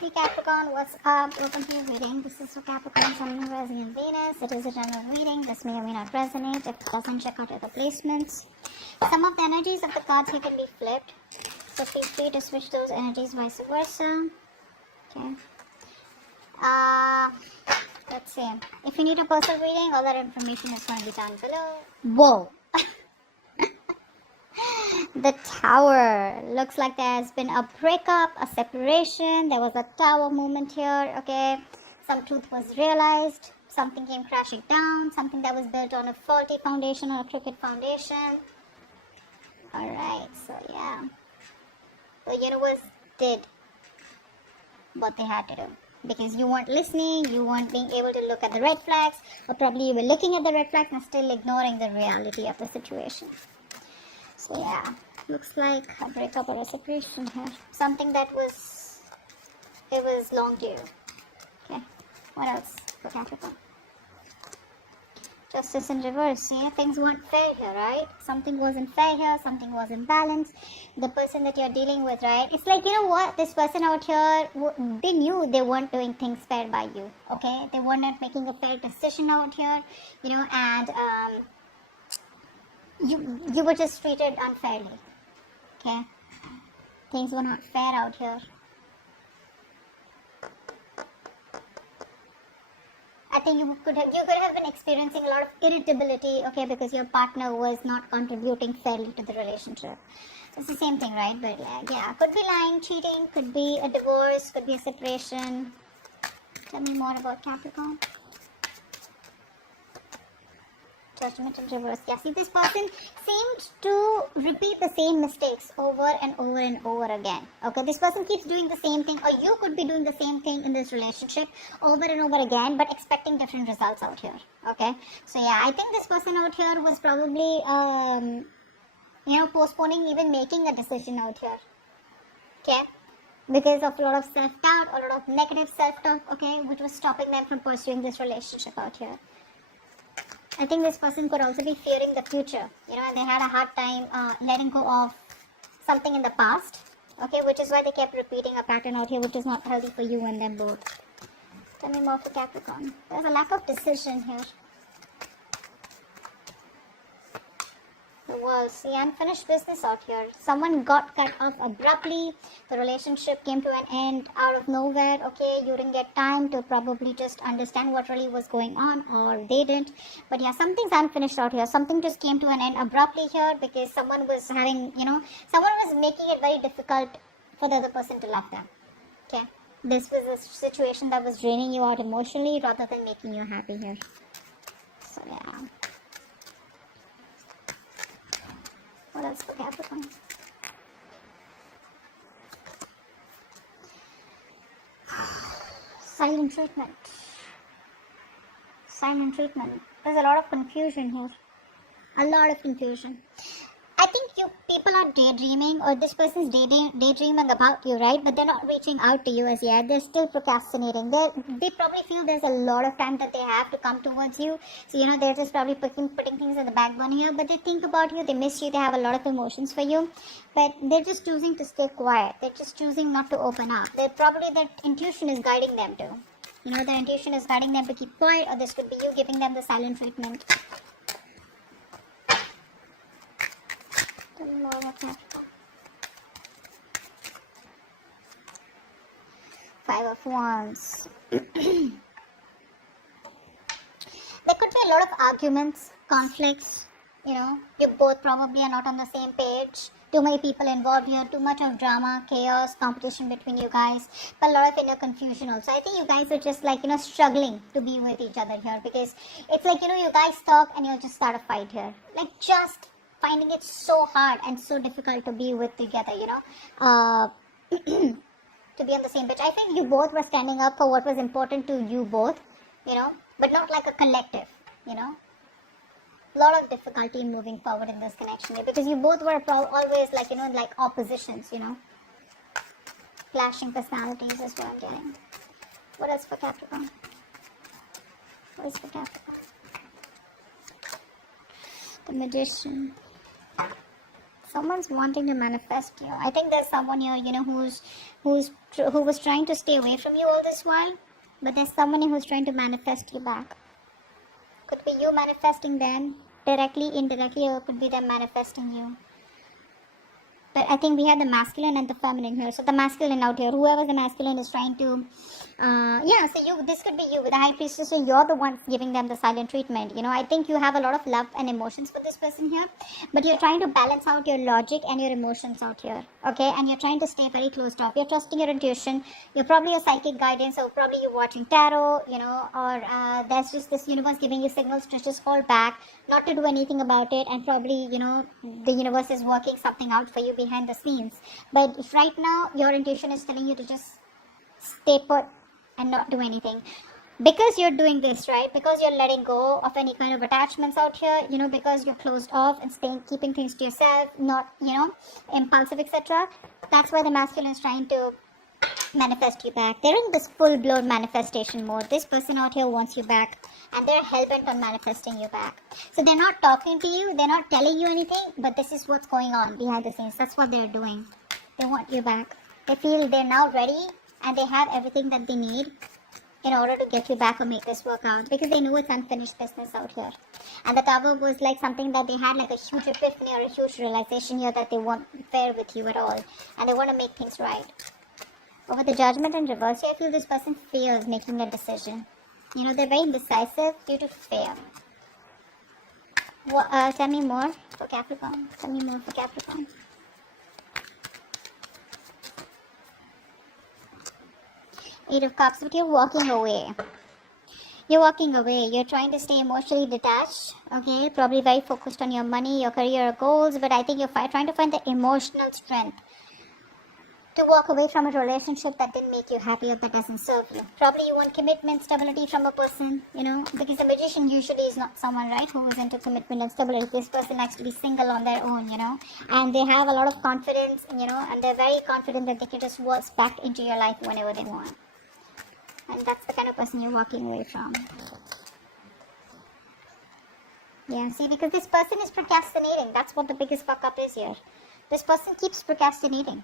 The Capricorn, what's up? Welcome to your reading. This is for Capricorn, Sun, Moon, Rising, and Venus. It is a general reading. This may or may not resonate. If it doesn't, check out other placements. Some of the energies of the cards here can be flipped, so feel free to switch those energies, vice versa. Okay. Let's see. If you need a personal reading, all that information is going to be down below. Whoa! The Tower. Looks like there has been a breakup, a separation. There was a tower moment here, okay? Some truth was realized. Something came crashing down. Something that was built on a faulty foundation or a crooked foundation. Alright, so yeah. The universe did what they had to do. Because you weren't listening, you weren't being able to look at the red flags, or probably you were looking at the red flags and still ignoring the reality of the situation. So yeah, looks like a breakup or a separation here. Something that was long due. Okay, what else for Capricorn? Justice in reverse. Yeah, things weren't fair here, right? Something wasn't fair here, something wasn't balanced. The person that you're dealing with, right? It's like, you know what? This person out here, they knew they weren't doing things fair by you, okay? They were not making a fair decision out here, you know, and you were just treated unfairly, okay? Things were not fair out here. I think you could have been experiencing a lot of irritability, okay, because your partner was not contributing fairly to the relationship. It's the same thing, right? But yeah, could be lying, cheating, could be a divorce, could be a separation. Tell me more about Capricorn. Judgment in reverse. Yeah, see, this person seemed to repeat the same mistakes over and over and over again. Okay, this person keeps doing the same thing, or you could be doing the same thing in this relationship over and over again, but expecting different results out here. Okay, so yeah, I think this person out here was probably, postponing even making a decision out here. Okay, because of a lot of self-doubt, a lot of negative self-talk, okay, which was stopping them from pursuing this relationship out here. I think this person could also be fearing the future, you know, and they had a hard time letting go of something in the past, okay, which is why they kept repeating a pattern out here, which is not healthy for you and them both. Tell me more for Capricorn. There's a lack of decision here. The World. See, unfinished business out here. Someone got cut off abruptly. The relationship came to an end out of nowhere. Okay, you didn't get time to probably just understand what really was going on, or they didn't. But yeah, something's unfinished out here. Something just came to an end abruptly here because someone was having, someone was making it very difficult for the other person to love them. Okay, this was a situation that was draining you out emotionally rather than making you happy here. So yeah. What else for Capricorn? Silent treatment. Silent treatment. There's a lot of confusion here. A lot of confusion. I think you people are daydreaming, or this person's daydreaming about you, right? But they're not reaching out to you as yet. They're still procrastinating. They probably feel there's a lot of time that they have to come towards you. So, they're just probably putting things in the backbone here. But they think about you. They miss you. They have a lot of emotions for you. But they're just choosing to stay quiet. They're just choosing not to open up. Their intuition is guiding them to. Their intuition is guiding them to keep quiet, or this could be you giving them the silent treatment. More about Capricorn. Five of Wands. There could be a lot of arguments, conflicts. You both probably are not on the same page. Too many people involved here, too much of drama, chaos, competition between you guys, but a lot of inner confusion also. I think you guys are just like, struggling to be with each other here, because it's like, you guys talk and you'll just start a fight here. Like, just finding it so hard and so difficult to be with together, to be on the same page. I think you both were standing up for what was important to you both, but not like a collective, A lot of difficulty in moving forward in this connection here, because you both were always like, like oppositions, Clashing personalities is what I'm getting. What else for Capricorn? What is for Capricorn? The Magician. Someone's wanting to manifest you. I think there's someone here, who was trying to stay away from you all this while, but there's someone who's trying to manifest you back. Could be you manifesting them directly, indirectly, or it could be them manifesting you. But I think we have the masculine and the feminine here. So the masculine out here, whoever the masculine is trying to, this could be you with the high priestess. So you're the ones giving them the silent treatment. I think you have a lot of love and emotions for this person here, but you're trying to balance out your logic and your emotions out here. Okay, and you're trying to stay very closed off. You're trusting your intuition. You're probably a psychic guidance, or probably you're watching tarot. Or there's just this universe giving you signals to just hold back, not to do anything about it, and probably the universe is working something out for you behind the scenes. But if right now your intuition is telling you to just stay put and not do anything, because you're doing this, right? Because you're letting go of any kind of attachments out here, because you're closed off and keeping things to yourself, not impulsive, etc. That's why the masculine is trying to manifest you back. They're in this full-blown manifestation mode. This person out here wants you back, and they're hell-bent on manifesting you back. So they're not talking to you, they're not telling you anything, but this is what's going on behind the scenes. That's what they're doing. They want you back. They feel they're now ready, and they have everything that they need in order to get you back or make this work out, because they know it's unfinished business out here. And the tower was like something that they had like a huge epiphany or a huge realization here that they won't fare with you at all, and they want to make things right. Over the judgment in reverse, I feel this person fears making a decision. They're very indecisive due to fear. Tell me more for Capricorn. Tell me more for Capricorn. Eight of Cups, but you're walking away. You're walking away. You're trying to stay emotionally detached. Okay, probably very focused on your money, your career goals, but I think you're trying to find the emotional strength to walk away from a relationship that didn't make you happy or that doesn't serve you. Probably you want commitment, stability from a person, because a magician usually is not someone, right, who is into commitment and stability. This person likes to be single on their own, and they have a lot of confidence, and they're very confident that they can just waltz back into your life whenever they want. And that's the kind of person you're walking away from. Yeah, see, because this person is procrastinating. That's what the biggest fuck up is here. This person keeps procrastinating.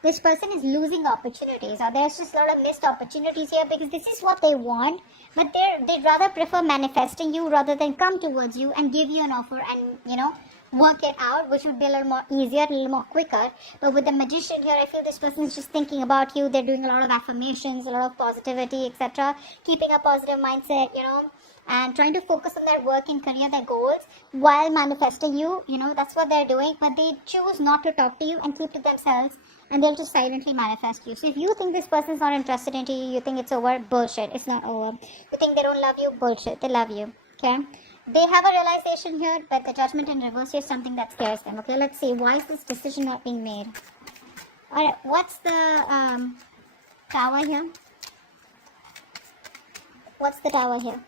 This person is losing opportunities, or there's just a lot of missed opportunities here, because this is what they want, but they'd rather prefer manifesting you rather than come towards you and give you an offer and, work it out, which would be a little more easier, a little more quicker. But with the magician here, I feel this person is just thinking about you. They're doing a lot of affirmations, a lot of positivity, etc. Keeping a positive mindset, and trying to focus on their work and career, their goals, while manifesting you. That's what they're doing. But they choose not to talk to you and keep to themselves, and they'll just silently manifest you. So if you think this person's not interested in you, you think it's over, bullshit. It's not over. You think they don't love you, bullshit. They love you. Okay? They have a realization here, but the judgment in reverse is something that scares them. Okay, let's see. Why is this decision not being made? Alright, what's the tower here? What's the tower here?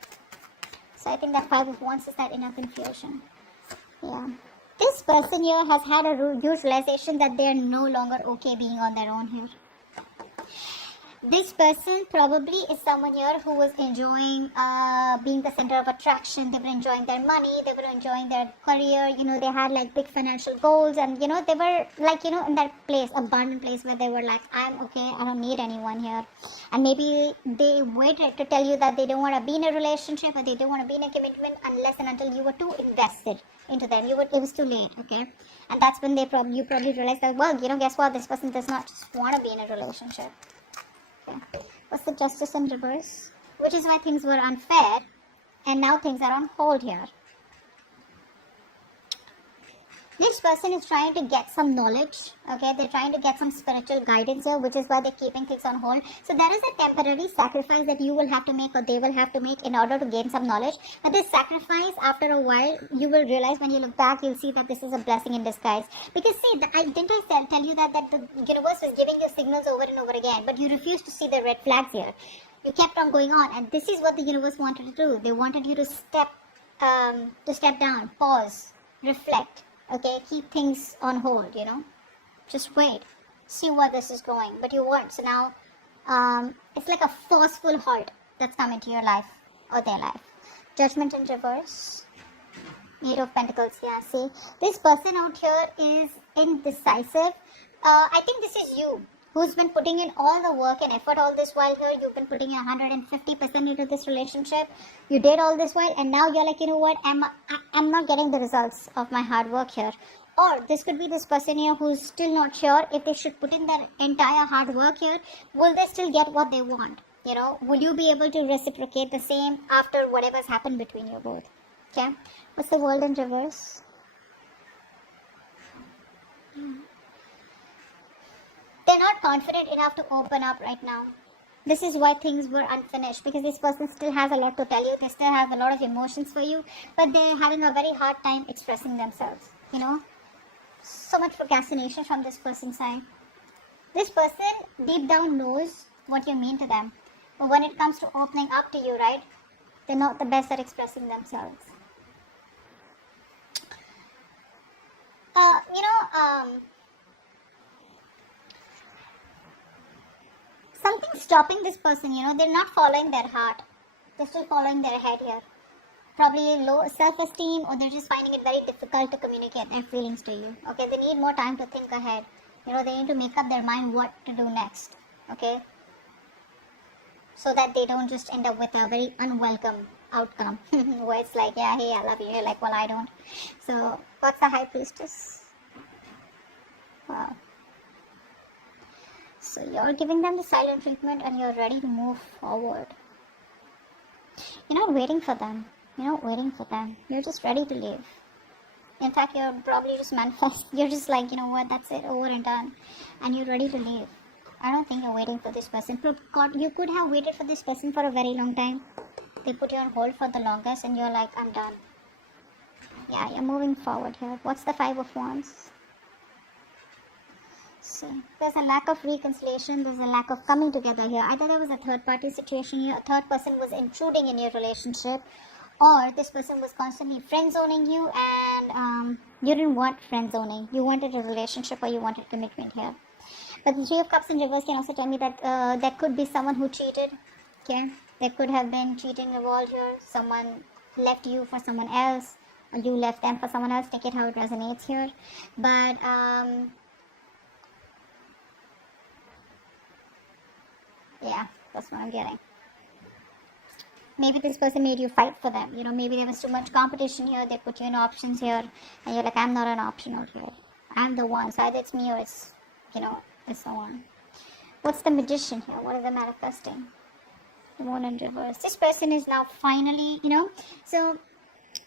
So I think that 5 of Wands is that inner confusion. Yeah. This person here has had a huge realization that they are no longer okay being on their own here. This person probably is someone here who was enjoying being the center of attraction. They were enjoying their money, they were enjoying their career, they had like big financial goals, and they were like, in that place, abundant place where they were like, I'm okay, I don't need anyone here. And maybe they waited to tell you that they don't want to be in a relationship, or they don't want to be in a commitment unless and until you were too invested into them. It was too late, okay? And that's when you probably realized that, well, guess what, this person does not just want to be in a relationship. Okay. What's the justice in reverse? Which is why things were unfair, and now things are on hold here. This person is trying to get some knowledge, okay? They're trying to get some spiritual guidance here, which is why they're keeping things on hold. So there is a temporary sacrifice that you will have to make, or they will have to make, in order to gain some knowledge. But this sacrifice, after a while, you will realize, when you look back, you'll see that this is a blessing in disguise. Because see, didn't I tell you that the universe was giving you signals over and over again, but you refused to see the red flags here. You kept on going on, and this is what the universe wanted to do. They wanted you to step down, pause, reflect. Okay, keep things on hold, Just wait. See where this is going. But you weren't. So now, it's like a forceful halt that's come into your life, or their life. Judgment in reverse. Eight of Pentacles, yeah, see. This person out here is indecisive. I think this is you who's been putting in all the work and effort all this while here. You've been putting in 150% into this relationship. You did all this while, and now you're like, you know what, I'm not getting the results of my hard work here. Or this could be this person here who's still not sure if they should put in their entire hard work here. Will they still get what they want? You know, will you be able to reciprocate the same after whatever's happened between you both? Okay, what's the world in reverse? They're not confident enough to open up right now. This is why things were unfinished, because this person still has a lot to tell you. They still have a lot of emotions for you, but they're having a very hard time expressing themselves, you know. So much procrastination from this person's side. This person deep down knows what you mean to them, but when it comes to opening up to you, right, they're not the best at expressing themselves. Something's stopping this person, you know. They're not following their heart. They're still following their head here. Probably low self-esteem, or they're just finding it very difficult to communicate their feelings to you. Okay, they need more time to think ahead. You know, they need to make up their mind what to do next. Okay, so that they don't just end up with a very unwelcome outcome where it's like, yeah, hey, I love you. You're like, well, I don't. So, what's the High Priestess? Wow. So you're giving them the silent treatment and you're ready to move forward. You're not waiting for them. You're not waiting for them. You're just ready to leave. In fact, you're probably just manifest. You're just like, you know what, that's it, over and done. And you're ready to leave. I don't think you're waiting for this person. God, you could have waited for this person for a very long time. They put you on hold for the longest and you're like, I'm done. Yeah, you're moving forward here. What's the Five of Wands? See, there's a lack of reconciliation, there's a lack of coming together here. Either there was a third party situation here, a third person was intruding in your relationship, or this person was constantly friend zoning you and you didn't want friend zoning. You wanted a relationship or you wanted commitment here. But the Three of Cups in reverse can also tell me that there could be someone who cheated. Okay, there could have been cheating involved here. Someone left you for someone else, or you left them for someone else. Take it how it resonates here. But yeah, that's what I'm getting. Maybe this person made you fight for them. You know, maybe there was too much competition here. They put you in options here. And you're like, I'm not an option out here. I'm the one. So either it's me or it's, you know, it's the one. What's the Magician here? What are they manifesting? The Moon in reverse. This person is now finally, you know. So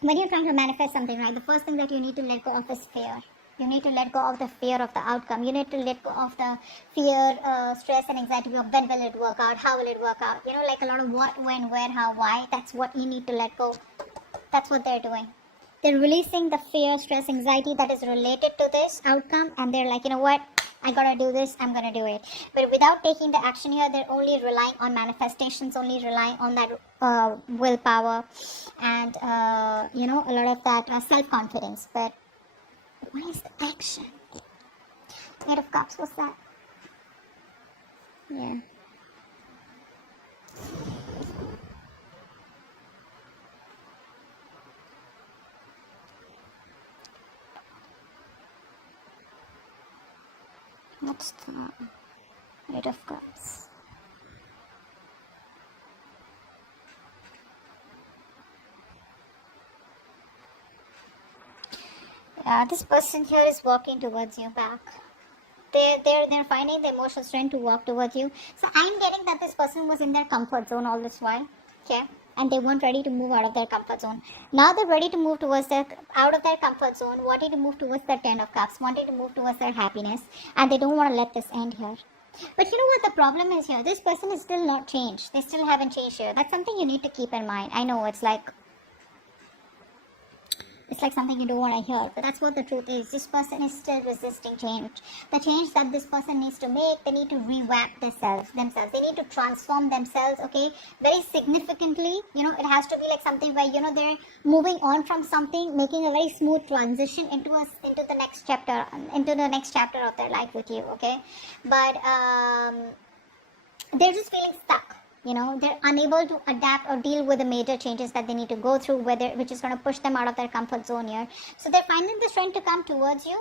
when you're trying to manifest something, right, the first thing that you need to let go of is fear. You need to let go of the fear of the outcome. You need to let go of the fear, stress and anxiety of when will it work out, how will it work out. You know, like a lot of what, when, where, how, why. That's what you need to let go. That's what they're doing. They're releasing the fear, stress, anxiety that is related to this outcome. And they're like, you know what, I gotta do this, I'm gonna do it. But without taking the action here, they're only relying on manifestations, only relying on that willpower and, you know, a lot of that self-confidence. But what is the action? Eight of Cups, what's that? Yeah. What's the Eight of Cups? This person here is walking towards you back. They're finding the emotional strength to walk towards you. So I'm getting that this person was in their comfort zone all this while. Okay. And they weren't ready to move out of their comfort zone. Now they're ready to move towards out of their comfort zone, wanting to move towards their Ten of Cups, wanting to move towards their happiness, and they don't want to let this end here. But you know what the problem is here? This person is still not changed. They still haven't changed here. That's something you need to keep in mind. I know it's like something you don't want to hear, but that's what the truth is. This person is still resisting change. The change that this person needs to make, they need to revamp themselves. They need to transform themselves, okay, very significantly. You know, it has to be like something where, you know, they're moving on from something, making a very smooth transition into the next chapter, of their life with you, okay. But they're just feeling stuck. They're unable to adapt or deal with the major changes that they need to go through, which is going to push them out of their comfort zone here. So they're finding the strength to come towards you,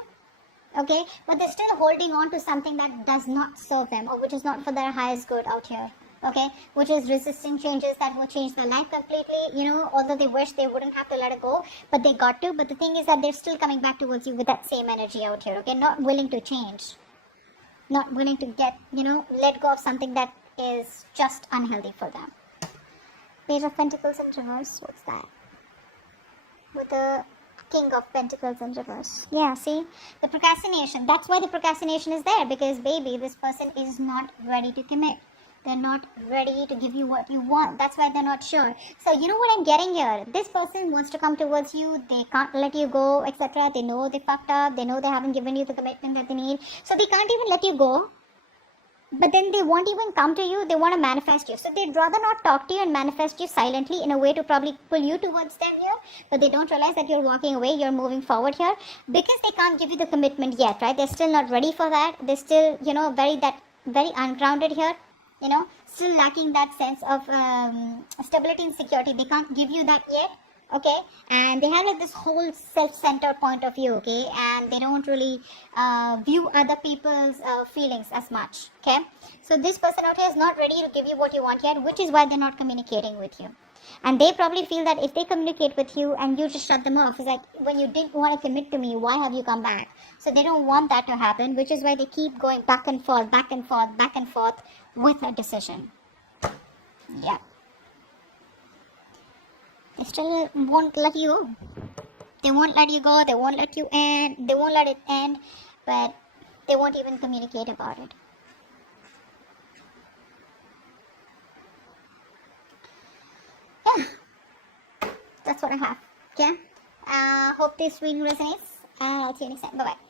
okay, but they're still holding on to something that does not serve them, or which is not for their highest good out here, okay, which is resisting changes that will change their life completely, although they wish they wouldn't have to let it go, but they got to. But the thing is that they're still coming back towards you with that same energy out here, okay, not willing to change, not willing to let go of something that is just unhealthy for them. Page of Pentacles in reverse. What's that? With the King of Pentacles in reverse. Yeah, see? The procrastination. That's why the procrastination is there. Because, baby, this person is not ready to commit. They're not ready to give you what you want. That's why they're not sure. So, you know what I'm getting here? This person wants to come towards you. They can't let you go, etc. They know they fucked up. They know they haven't given you the commitment that they need. So, they can't even let you go. But then they won't even come to you. They want to manifest you. So they'd rather not talk to you and manifest you silently in a way to probably pull you towards them here. But they don't realize that you're walking away. You're moving forward here. Because they can't give you the commitment yet, right? They're still not ready for that. They're still, very ungrounded here. Still lacking that sense of stability and security. They can't give you that yet. Okay, and they have like this whole self-centered point of view, okay, and they don't really view other people's feelings as much, okay. So this person out here is not ready to give you what you want yet, which is why they're not communicating with you. And they probably feel that if they communicate with you and you just shut them off, it's like, when you didn't want to commit to me, why have you come back? So they don't want that to happen, which is why they keep going back and forth, back and forth, back and forth with a decision. Yeah. They still won't let you go. They won't let you go. They won't let you end. They won't let it end. But they won't even communicate about it. Yeah. That's what I have. Okay. Hope this reading resonates. I'll see you next time. Bye-bye.